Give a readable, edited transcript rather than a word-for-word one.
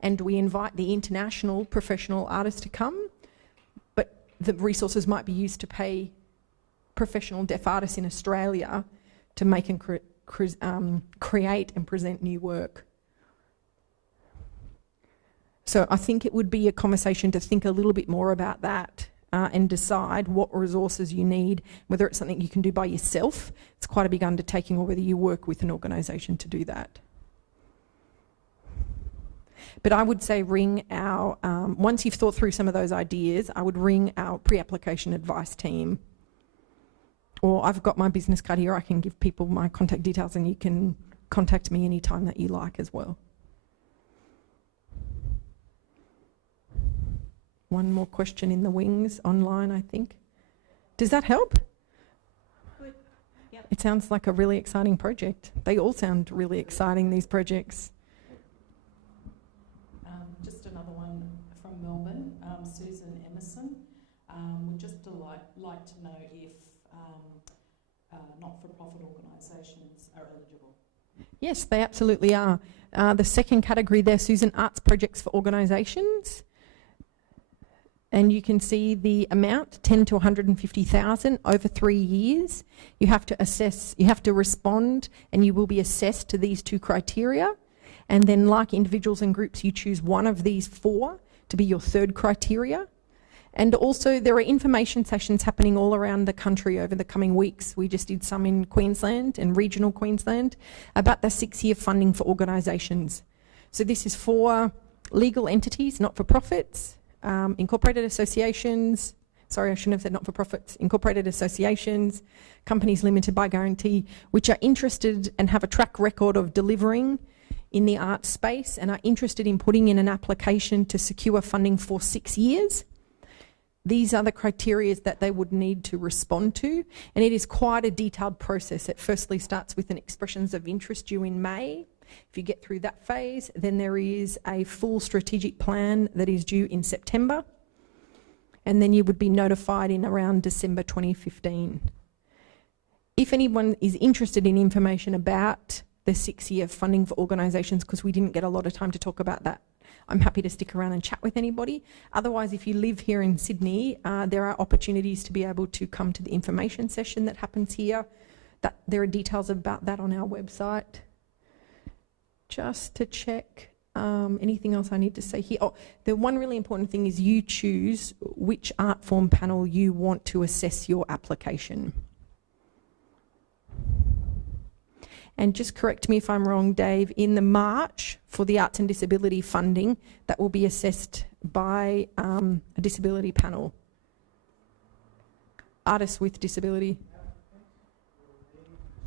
and we invite the international professional artists to come, but the resources might be used to pay professional deaf artists in Australia to make and create and present new work. So I think it would be a conversation to think a little bit more about that and decide what resources you need, whether it's something you can do by yourself, it's quite a big undertaking, or whether you work with an organisation to do that. But I would say ring our, once you've thought through some of those ideas, I would ring our pre-application advice team. Or I've got my business card here, I can give people my contact details and you can contact me anytime that you like as well. One more question in the wings online, I think. Does that help? Good. Yep. It sounds like a really exciting project. They all sound really exciting, these projects. Just another one from Melbourne, Susan Emerson. Would just like to know if not-for-profit organisations are eligible. Yes, they absolutely are. The second category there, Susan, arts projects for organisations. And you can see the amount, 10 to 150,000 over 3 years. You have to assess, you have to respond, and you will be assessed to these two criteria. And then, like individuals and groups, you choose one of these four to be your third criteria. And also there are information sessions happening all around the country over the coming weeks. We just did some in Queensland and regional Queensland about the 6-year funding for organisations. So this is for legal entities, not-for-profits, incorporated associations, sorry, I shouldn't have said not-for-profits, incorporated associations, companies limited by guarantee, which are interested and have a track record of delivering in the arts space and are interested in putting in an application to secure funding for 6 years. These are the criteria that they would need to respond to, and it is quite a detailed process. It firstly starts with an expressions of interest due in May. If you get through that phase, then there is a full strategic plan that is due in September, and then you would be notified in around December 2015. If anyone is interested in information about the 6-year funding for organisations, because we didn't get a lot of time to talk about that, I'm happy to stick around and chat with anybody. Otherwise, if you live here in Sydney, there are opportunities to be able to come to the information session that happens here. There are details about that on our website. Just to check, anything else I need to say here? Oh, the one really important thing is you choose which art form panel you want to assess your application. And just correct me if I'm wrong, Dave, in the March for the arts and disability funding, that will be assessed by a disability panel. Artists with disability.